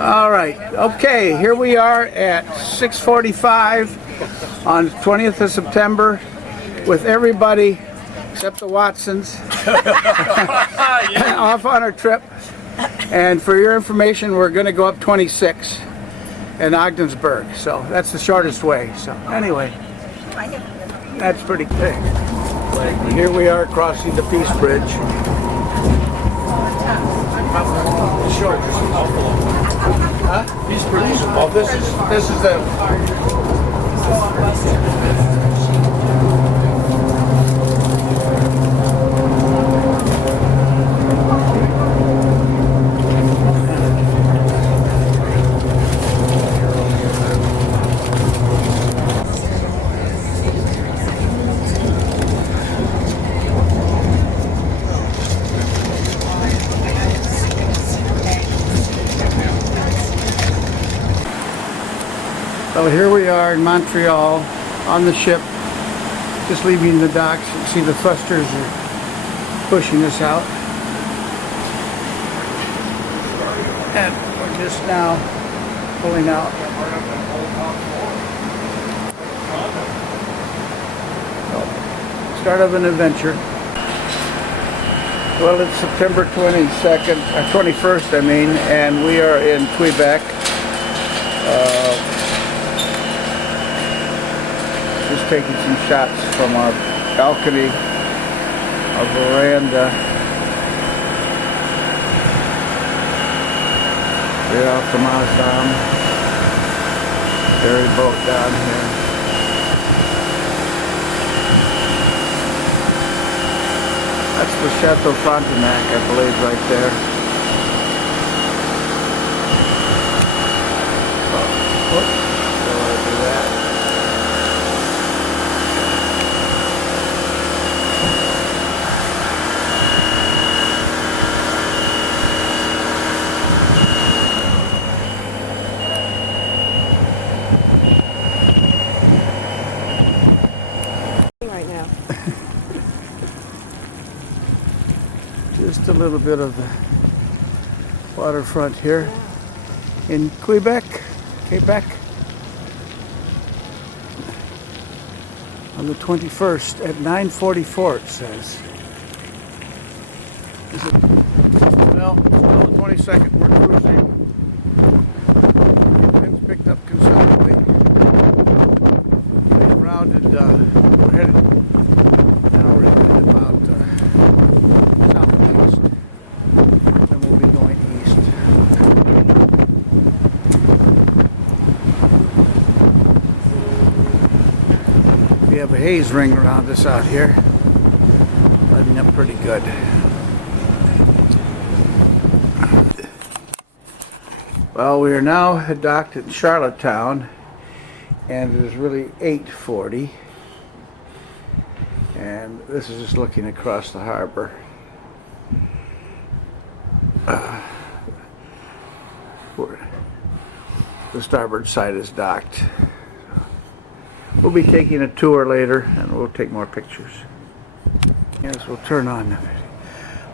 All right. Okay, here we are at 6:45 on the 20th of September with everybody except the Watsons off on our trip. And for your information, we're going to go up 26 in Ogdensburg. So that's the shortest way. So anyway, that's pretty big. Here we are crossing the Peace Bridge. Short. Huh? Peace Bridge. Oh, this is the. So here we are in Montreal on the ship, just leaving the docks. You can see the thrusters are pushing us out. And we're just now pulling out. So, start of an adventure. Well, it's September 22nd, 21st, I mean, and we are in Quebec. Just taking some shots from our balcony, our veranda. We're off the Maasdam ferry boat down here. That's the Chateau Frontenac, I believe, right there. Whoops, don't want to do that. Just a little bit of the waterfront here in Quebec. On the 21st at 9:44 it says. Is it? Well, on the 22nd we're cruising. Wind's picked up considerably. We've rounded, we're headed, now we're headed about southeast. Then we'll be going east. We have a haze ring around us out here, lighting up pretty good. Well, we are now docked at Charlottetown, and it is really 8:40, and this is just looking across the harbor. The starboard side is docked. We'll be taking a tour later, and we'll take more pictures. Yes, we'll turn on.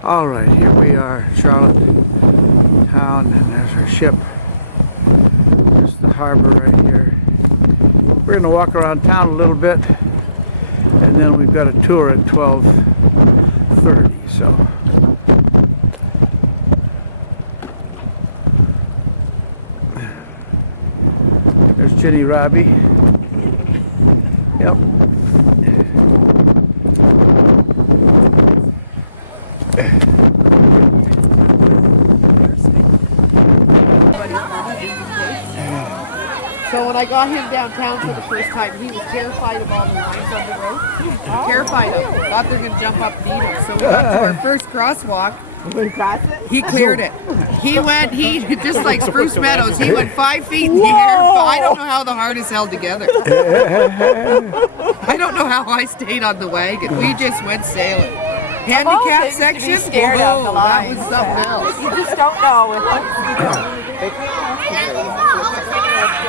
All right, here we are, Charlottetown, and there's our ship. Just the harbor right here. We're gonna walk around town a little bit, and then we've got a tour at 12:30. So. There's Jenny Rabe. Yep. So when I got him downtown for the first time, he was terrified of all the lines on the road. Terrified of them. Thought they're going to jump up and eat him. So we got to our first crosswalk. He cleared it. He just like Spruce Meadows, he went 5 feet in the air. I don't know how the harness held together. I don't know how I stayed on the wagon. We just went sailing. Handicap section, scared of the that lines. was something else. You just don't know.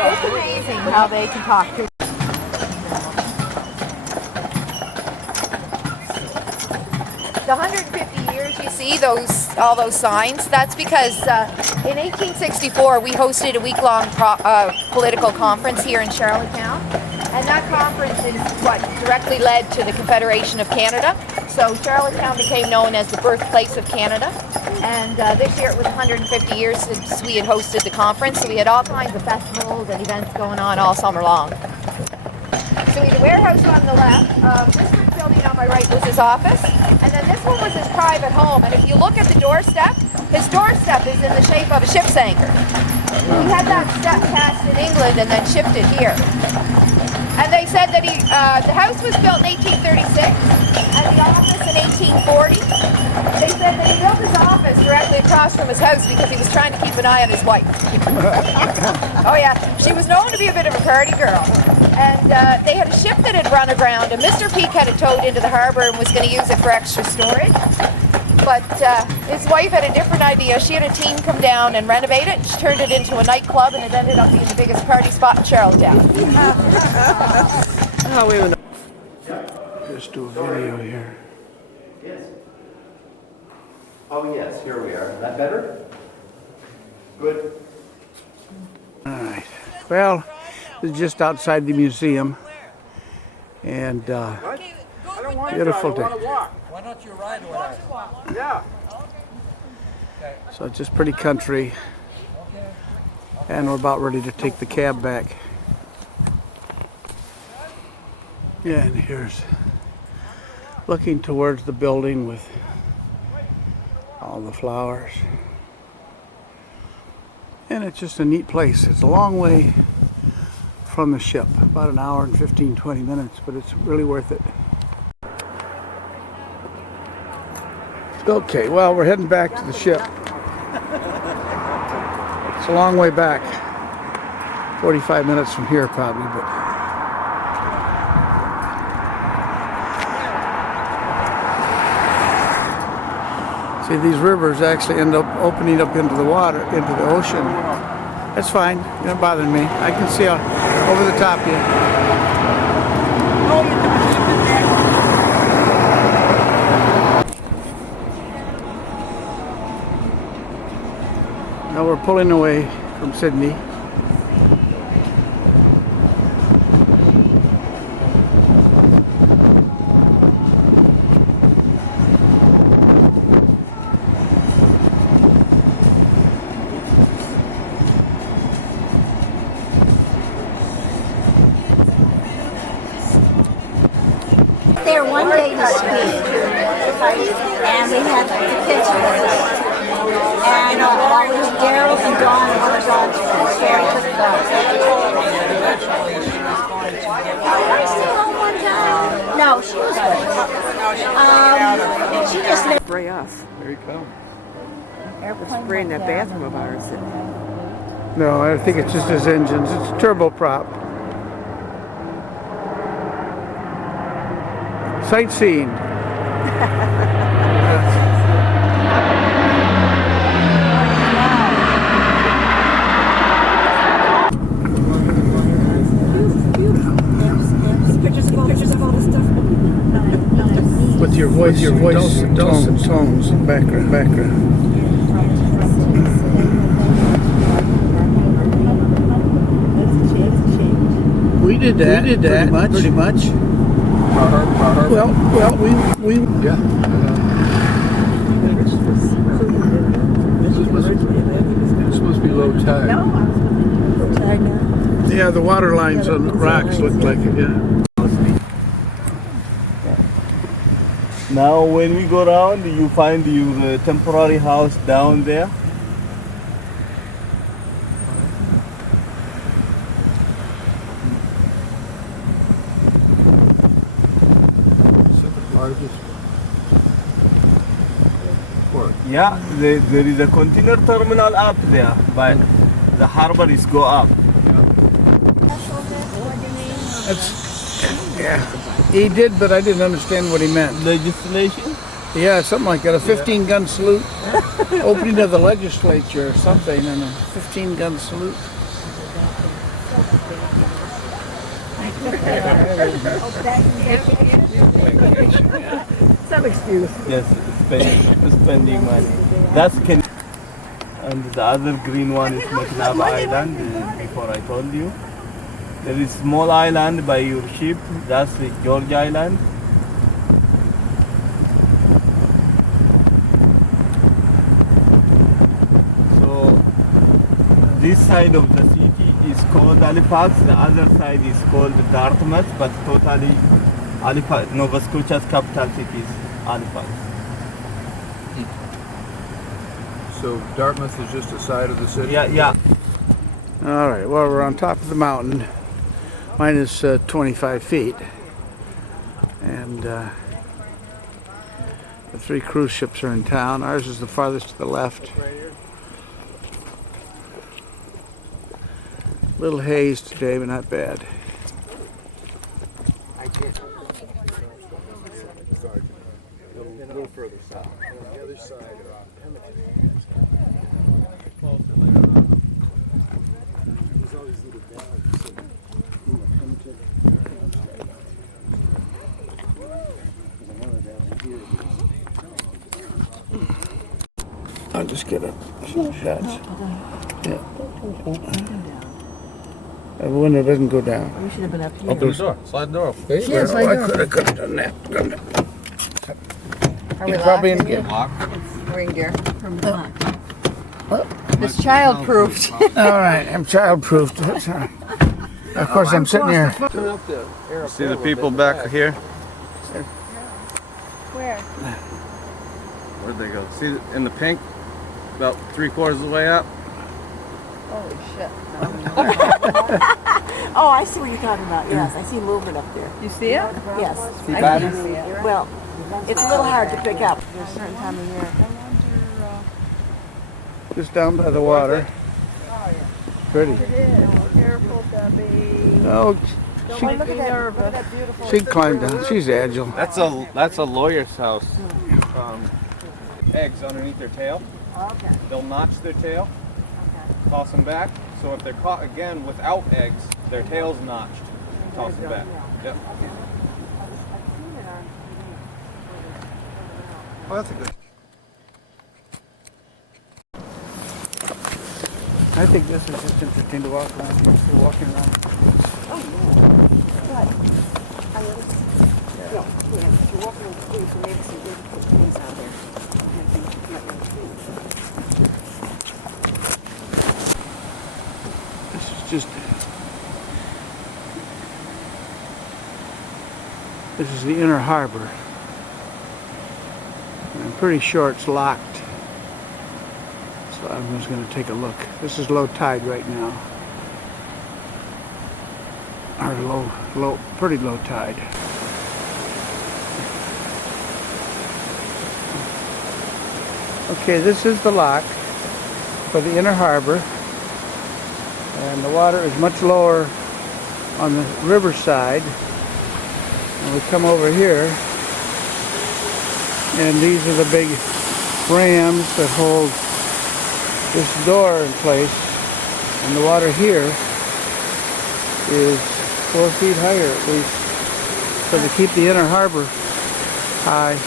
It's amazing how they can talk to. The 150 years, you see, see all those signs, that's because in 1864 we hosted a week-long political conference here in Charlottetown, and that conference is what directly led to the Confederation of Canada. So Charlottetown became known as the birthplace of Canada, and this year it was 150 years since we had hosted the conference, so we had all kinds of festivals and events going on all summer long. So we had a warehouse on the left, this brick building on my right was his office, and then this one was his private home, and if you look at the doorstep, his doorstep is in the shape of a ship's anchor. He had that step cast in England and then shipped it here. And they said that the house was built in 1836 and the office in 1840. They said that he built his office directly across from his house because he was trying to keep an eye on his wife. Oh yeah, she was known to be a bit of a party girl. And they had a ship that had run aground, and Mr. Peake had it towed into the harbor and was going to use it for extra storage. But his wife had a different idea. She had a team come down and renovate it. She turned it into a nightclub, and it ended up being the biggest party spot in Charlottetown. Just do a video here. Yes. Oh yes, here we are. Is that better? Good. All right. Well, this is just outside the museum, and beautiful day. Why don't you ride with us? Yeah. So it's just pretty country, and we're about ready to take the cab back. Yeah, and here's looking towards the building with all the flowers. And it's just a neat place. It's a long way from the ship, about an hour and 15-20 minutes, but it's really worth it. Okay, well, we're heading back to the ship. It's a long way back. 45 minutes from here probably, but see, these rivers actually end up opening up into the water, into the ocean. That's fine. It don't bother me. I can see over the top of you. Now we're pulling away from Sydney. There one day to speak, and we had the kids with us. And while we were Daryl and Dawn and one of Dawn's friends, Carrie took the dogs. Still on one time? No, she was with us. She just made Spray us. There you go. airplane. Spray in that bathroom of ours. No, I think it's just his engines. It's a turboprop. Sightseeing. Pictures of all this stuff. With your voice, tones, background. We did that pretty much. Well, we Yeah. This must be low tide. yeah, the water lines on the rocks look like it. Yeah. Now when we go around, you find your temporary house down there. Second largest port. Yeah, there is a container terminal up there, but the harbor is go up. Yeah, he did, but I didn't understand what he meant. Legislation? Yeah, something like that. A 15-gun salute, opening of the legislature or something, and a 15-gun salute. Some excuse. Yes, spending money. That's can. And the other green one is McNab Island. Before I told you, there is small island by your ship. That's the George Island. So this side of the city is called Halifax. The other side is called Dartmouth, but totally Halifax, Nova Scotia's capital city is Halifax. So Dartmouth is just a side of the city? Yeah. All right, well, we're on top of the mountain. Mine is 25 feet. And the 3 cruise ships are in town. Ours is the farthest to the left. Little haze today, but not bad. A little further south. On the other side. There's all these little valleys. I'll just get a few shots. Yeah. The window doesn't go down. We should have been up here. Open the door. Slide the door open. Yeah, slide door. I could have done that. Are we You're probably in locked? gear. We're in gear. Oh. It's child-proofed. All right, I'm child-proofed. Of course, I'm sitting here. Turn up the air. See the people back here? Where? Where'd they go? See in the pink? About 3/4 of the way up? Holy shit. Oh, I see what you're talking about. Yes, I see movement up there. You see it? Yes. I can see it. Well, it's a little hard to pick up. There's a certain time of year. Just down by the water. Pretty. Careful, Debbie. Oh, Don't make me nervous. she climbed down. She's agile. That's a lawyer's house. Eggs underneath their tail. Okay. They'll notch their tail, toss them back. So if they're caught again without eggs, their tail's notched. Toss them back. Yep. Oh, that's a good. I think this is just interesting to walk around here. We're walking around. You're walking on the street, so maybe some beautiful things out there. And things you can't really see. This is just. This is the inner harbor. I'm pretty sure it's locked. So I'm just going to take a look. This is low tide right now. Or pretty low tide. Okay, this is the lock for the inner harbor. And the water is much lower on the riverside. And we come over here, and these are the big rams that hold this door in place, and the water here is 4 feet higher at least, so to keep the inner harbor high.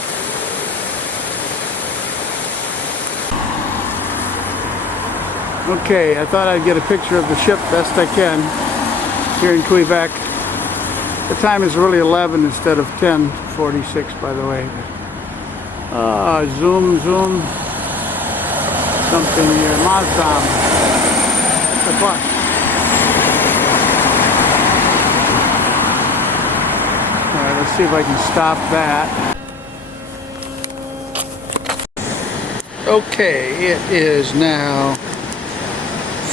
Okay, I thought I'd get a picture of the ship best I can here in Quebec. The time is really 11 instead of 10:46, by the way. Zoom. Something here. Mazam. The bus. Alright, let's see if I can stop that. Okay, it is now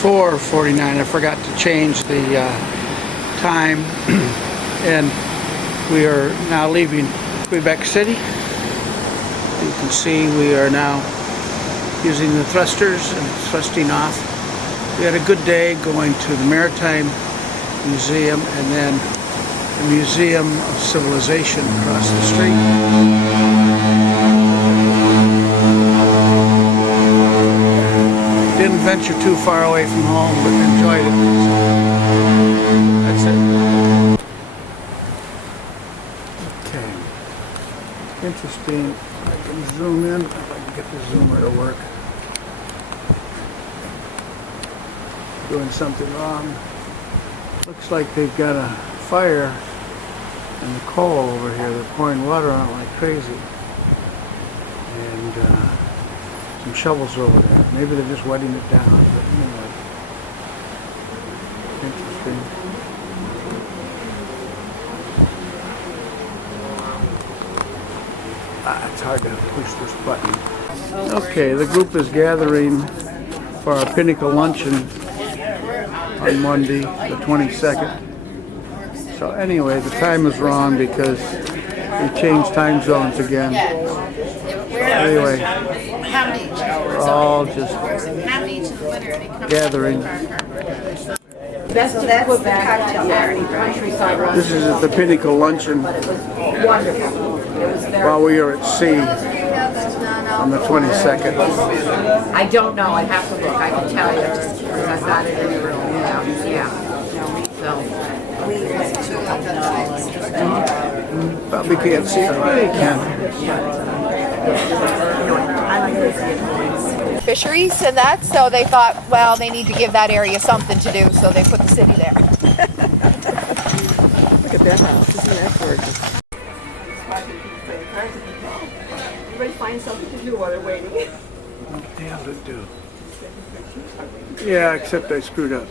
4:49. I forgot to change the time. And we are now leaving Quebec City. You can see we are now using the thrusters and thrusting off. We had a good day going to the Maritime Museum and then the Museum of Civilization across the street. Didn't venture too far away from home, but enjoyed it. That's it. Interesting. I can zoom in if I can get the zoomer to work. Doing something wrong. Looks like they've got a fire in the coal over here. They're pouring water on it like crazy. And some shovels over there. Maybe they're just wetting it down. But anyway. Interesting. It's hard to push this button. Okay, the group is gathering for our Pinnacle Luncheon on Monday, the 22nd. So anyway, the time is wrong because we changed time zones again. Anyway, we're all just gathering. That's the cocktail countryside. This is at the Pinnacle Luncheon Wonderful. while we are at sea on the 22nd. I don't know. I'd have to look. I can tell you because I got it in the room. Yeah. Probably can't see it. Well, you can. Fisheries and that, so they thought, well, they need to give that area something to do, so they put the city there. Look at that house. Isn't that gorgeous? Everybody find something to do while they're waiting. What the hell to do? Yeah, except I screwed up.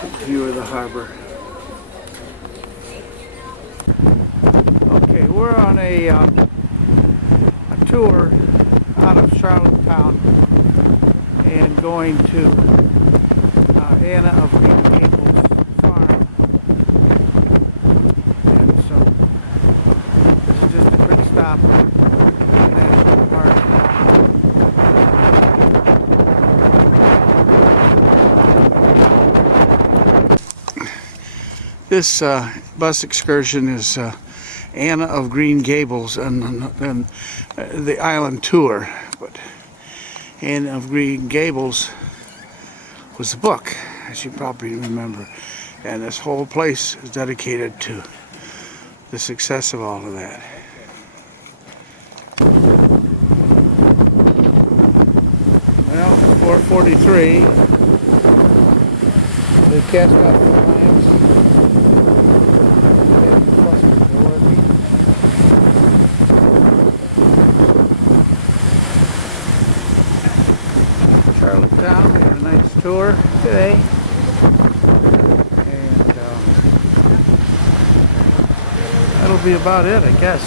Quick view of the harbor. Okay, we're on a tour out of Charlottetown and going to Anna of Green Gables farm. And so this is just a quick stop in National Park. This bus excursion is Anna of Green Gables and the island tour. But Anna of Green Gables was the book, as you probably remember. And this whole place is dedicated to the success of all of that. Well, 4:43. They cast off the lines. And the clusters are working. Charlottetown, we had a nice tour today. And that'll be about it, I guess.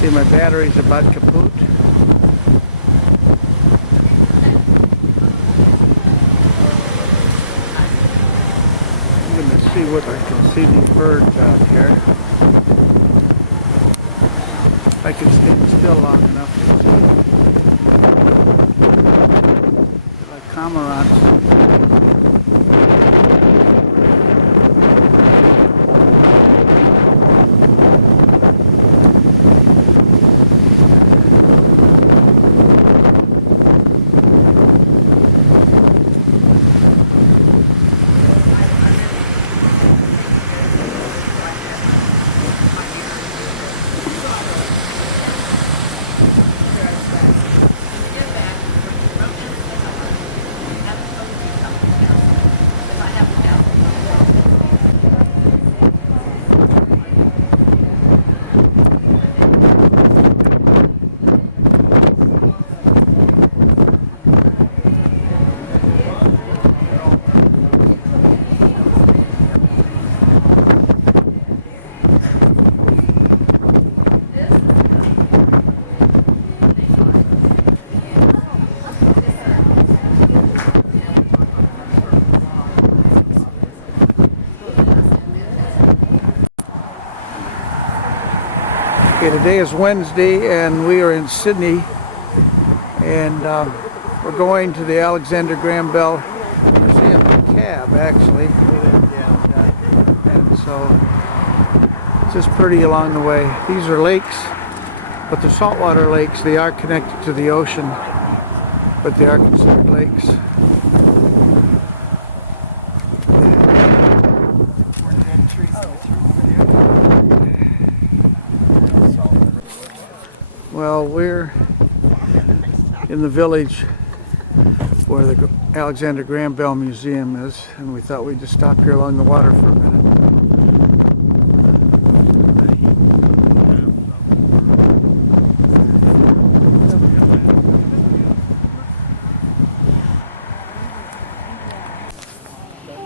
See, my battery's about kaput. I'm going to see what I can see these birds out here. If I can stand still long enough to see. Like cormorants. Okay, today is Wednesday and we are in Sydney, and we're going to the Alexander Graham Bell Museum in cab, actually. And so it's just pretty along the way. These are lakes, but they're saltwater lakes. They are connected to the ocean, but they are considered lakes. Well, we're in the village where the Alexander Graham Bell Museum is, and we thought we'd just stop here along the water for a minute.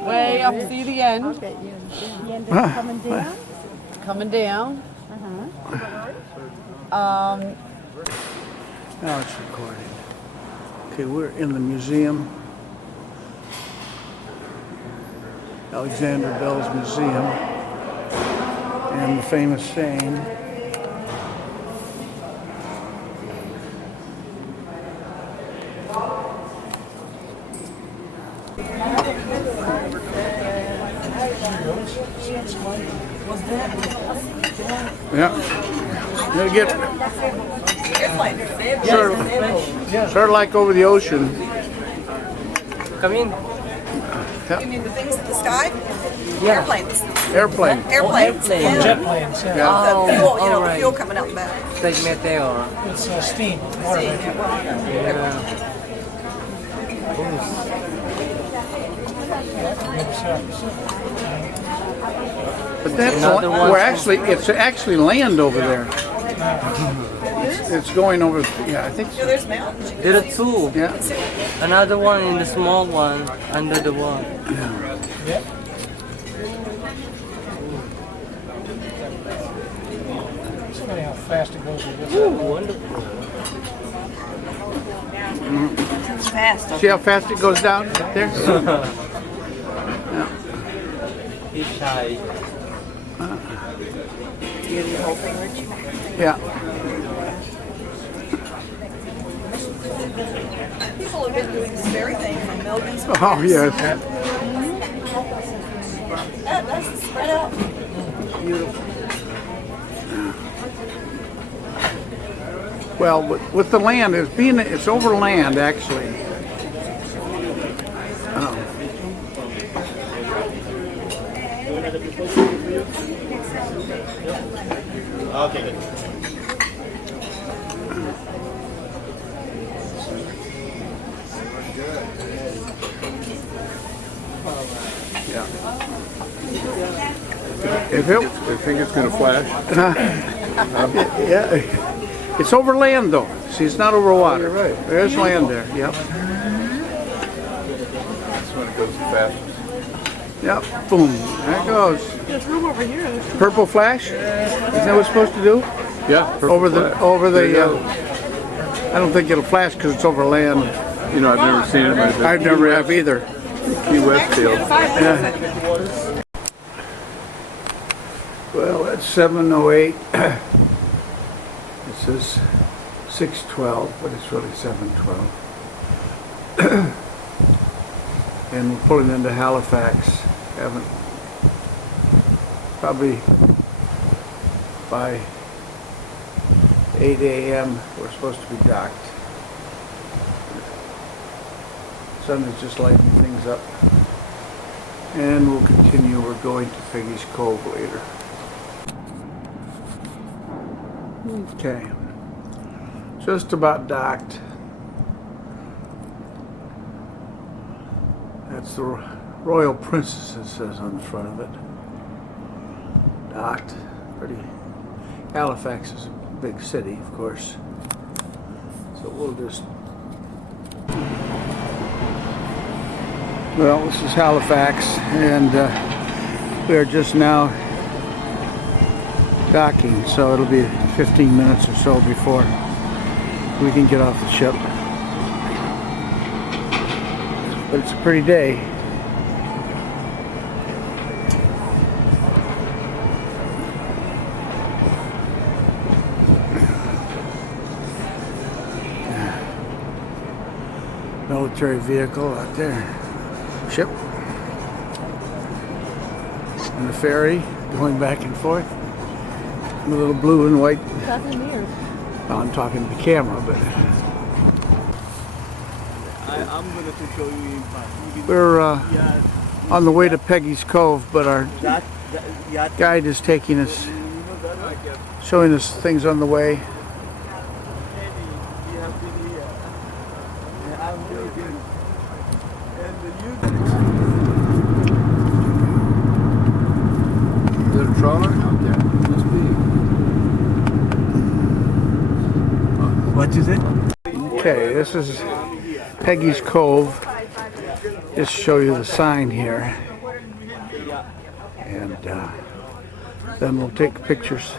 Way up to the end. The end is coming down. Coming down. Now it's recording. Okay, we're in the museum. Alexander Bell's Museum. And the famous saying, yeah. Gotta get sort of like over the ocean. Come in. You mean the things in the sky? Yeah. Airplanes. Airplane. Airplanes. Airplane. Jet planes, yeah. Yeah. The fuel, you know, alright. the fuel coming out the back. Like meteor. It's steam. Water vapor. Yeah. But that's Another one. it's actually land over there. It's going over. Yeah, I think Yeah, so. there's mountains. There are two. Yeah. Another one in the small one under the wall. It's funny how fast it goes with this. Ooh, wonderful. It's fast. See how fast it goes down there? He's shy. Yeah. People have been doing this very thing for millions of Oh yes. That's spread out. Well, with the land, it's over land actually. Oh. Yeah. If it, I think it's going to flash. yeah, it's over land though. See, it's not over water. You're right. There's land there. Yep. That's when it goes the fastest. Yep. Boom. There it goes. There's room over here. Purple flash. Isn't that what it's supposed to do? Yeah. Over the There you go. I don't think it'll flash because it's over land. You know, I've never seen it. But I never have either. Key West field. Yeah. Well, it's 7:08. It says 6:12, but it's really 7:12. And we're pulling into Halifax. Haven't probably by 8 a.m. we're supposed to be docked. Sun is just lighting things up. And we'll continue. We're going to Peggy's Cove later. Okay. Just about docked. That's the Royal Princess, it says on the front of it. Docked. Pretty. Halifax is a big city, of course. So we'll just. Well, this is Halifax, and we are just now docking, so it'll be 15 minutes or so before we can get off the ship. But it's a pretty day. Military vehicle out there. Ship. And the ferry going back and forth. The little blue and white. Well, I'm talking to the camera, but I'm going to show you in part. we're on the way to Peggy's Cove, but our guide is taking us, showing us things on the way. trawler out there. Must be. What is it? Okay, this is Peggy's Cove. Just show you the sign here. And then we'll take pictures.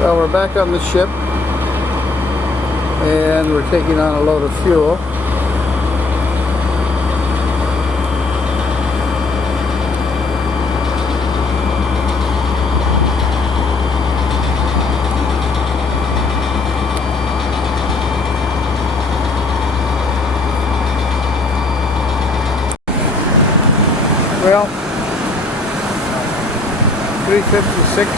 Well, we're back on the ship and we're taking on a load of fuel. Well, 3:56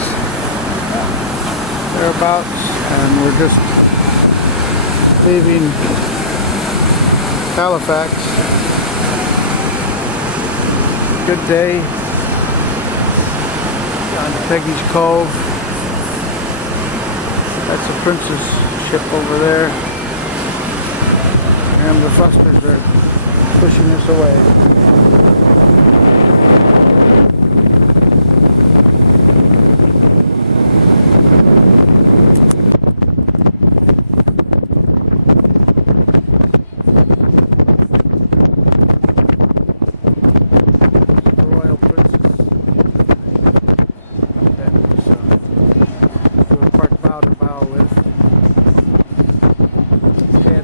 thereabouts, and we're just leaving Halifax. Good day on Peggy's Cove. That's the Princess ship over there, and the Fusters are pushing us away.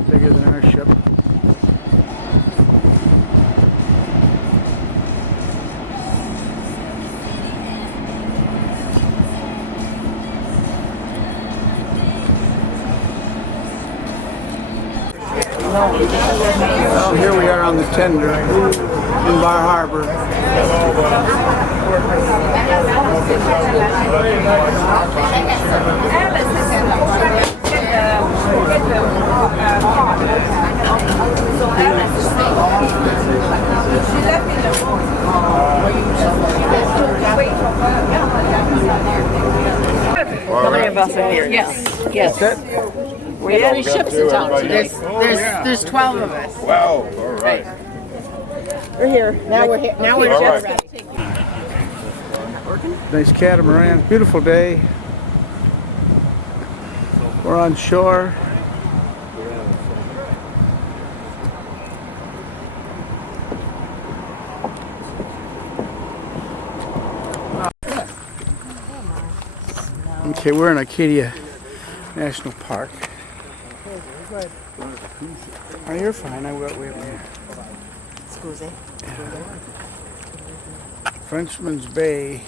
Bigger than our ship. Well, here we are on the tender in Bar Harbor. How many of us are here? Yes, yes. That's it? We have 3 ships in town. There's 12 of us. Wow, all right. We're here. Now we're here. Now we're just ready. Nice catamaran, beautiful day. We're on shore. Okay, we're in Acadia National Park. Oh, you're fine. I went way over here. Scusi. Frenchman's Bay.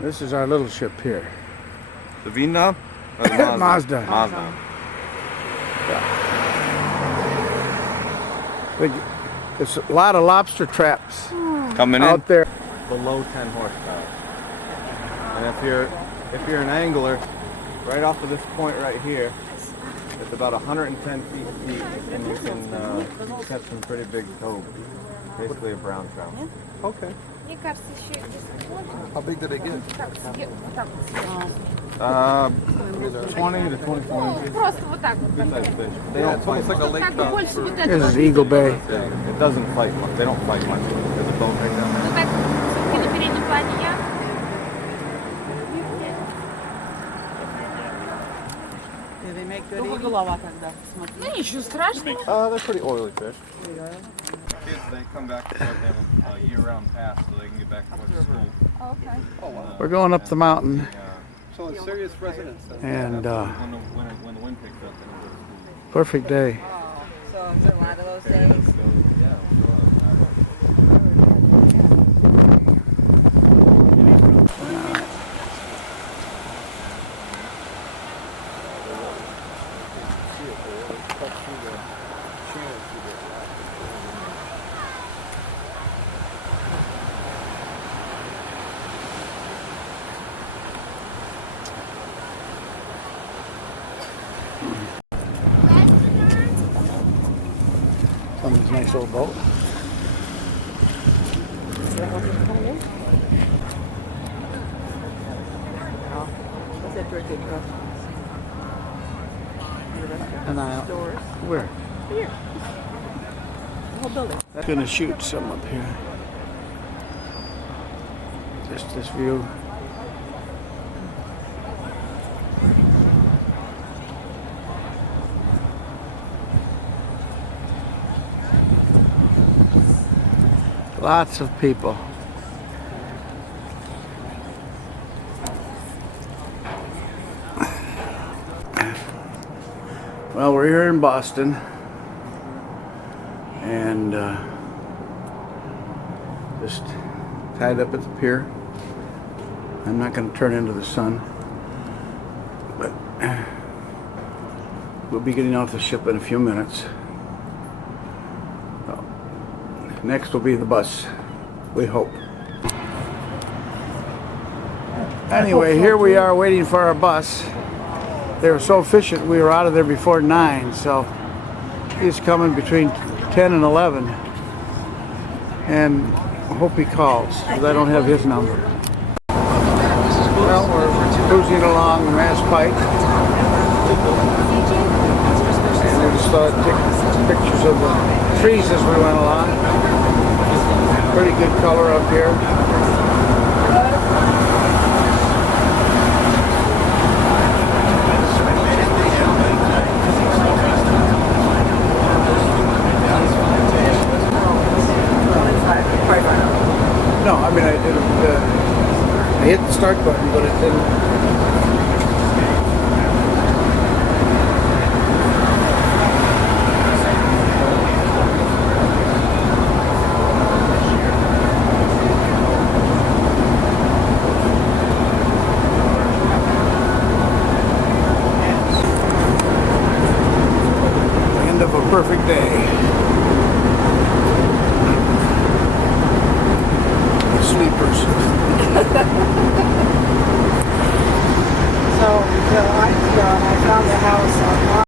This is our little ship here. The Vietnam? Mazda. Mazda. There's a lot of lobster traps Coming out there. Below 10 horsepower. And if you're an angler, right off of this point right here, it's about 110 feet deep, and you can catch some pretty big tobe. Basically a brown trout. Okay. How big did they get? 20 to 24 inches. Good sized fish. They don't It's fight almost like a much. lake trout. This is Eagle Bay. It doesn't fight much. They don't fight much because boat right down there. Do they make good eating? They're pretty oily fish. Kids, they come back to work, they have a year-round pass so they can get back to school. We're going up the mountain, So it's serious residents. and When the wind picks up, then they go to school. perfect day. So it's a lot of those days. Somebody's nice old boat. What's that drinking cup? And where? Here. The whole building. I'm gonna shoot some up here. Just this view. Lots of people. Well, we're here in Boston, and just tied up at the pier. I'm not going to turn into the sun, but we'll be getting off the ship in a few minutes. Next will be the bus, we hope. Anyway, here we are waiting for our bus. They were so efficient, we were out of there before 9, so he's coming between 10 and 11. And I hope he calls, because I don't have his number. Well, we're cruising along the Mass Pike. And we just thought I'd take pictures of the trees as we went along. Pretty good color up here. No, I mean, I hit the start button, but it didn't. End of a perfect day.